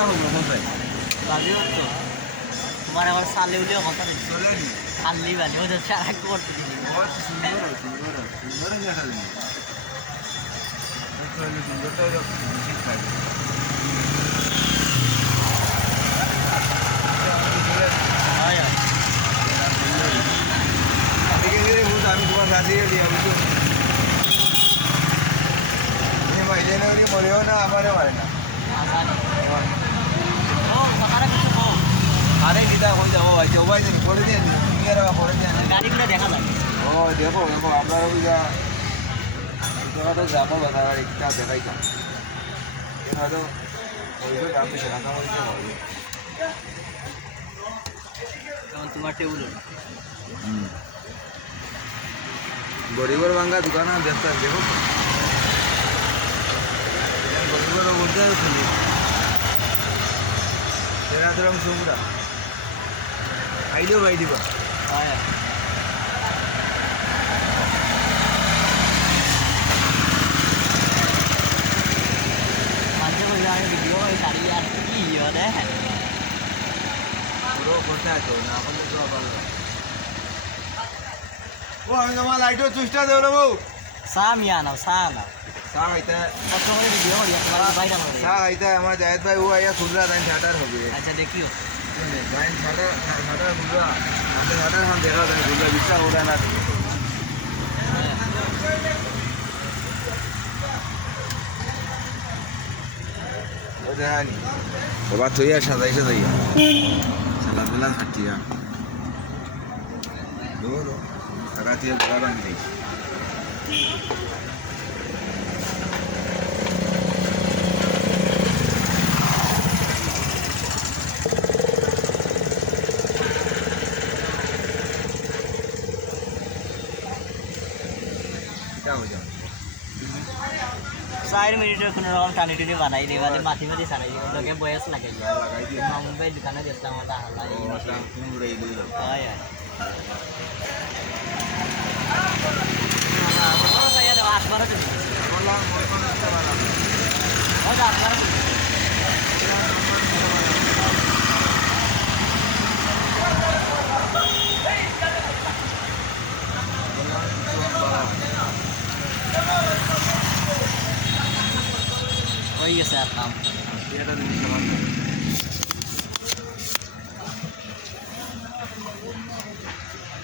হবে কোথায় ভাবিও তো তোমার আবার সালে উলিও কথা দিচ্ছি চলে নি খালি বালি ও যাচ্ছে আর এক করতে দিলি বহুত সুন্দর সুন্দর সুন্দর দেখা যায় তাহলে সুন্দরটা ঠিক থাকে হয় আমি তোমার কাছে দিই আমি তো মাইলে না মরেও না আমারও মারে না আরে দিদা হয়ে যাবো ভাই সবাই করে দিয়ে করে দিয়ে গাড়িগুলো দেখা যায় ও দেখো দেখো আপনার ওই যা তো যাবো বাধা একটা দেখাইতাম হয়তো ওইগুলো আপনি শেখাতে বলতে হবে তোমার টেবিল গরিবের ভাঙ্গা দোকান দেখতে দেখো গরিবের বলতে খুলি তেরা তোরম সুমরা আইলেও ভাই দিবা হয় মাঝে মাঝে আমি ভিডিও শাড়ি আর কি রে পুরো কোথায় তো না আমাদের তো ভালো ও আমি তোমার লাইটও চুষটা দেবো না বউ সামিয়া নাও সা নাও চা খাইতে কত করে ভিডিও করি তোমার বাইরে না চা খাইতে আমার জায়েদ ভাই ও আইয়া খুচরা তাই ছাটার হবে আচ্ছা দেখিও তাই ছাটার ছাটার খুচরা আমাদের ছাটার হাম দেখা তাই খুচরা বিশ্বাস ওরা না ও দেখানি এবার তুই আর সাজাইছে যাইয়া সালা বেলা খাচ্ছিয়া দৌড়ো টাকা দিয়ে ঘোরা বান্ধি দিই हो जाओ 4 মিনিটের কোনো রকম টানি টুনি বানাই দিই মানে মাটি মাটি সারাই দিই লোকে বয়স লাগে लगाई दिए মুম্বাই দোকানে দেখতাম ওটা হালা এই मोटा पूरा ही दूर হয় আসবার তো वाला मोर को अच्छा वाला ওটা আসবার হয়ে গেছে আর কাম এটা দিন সমান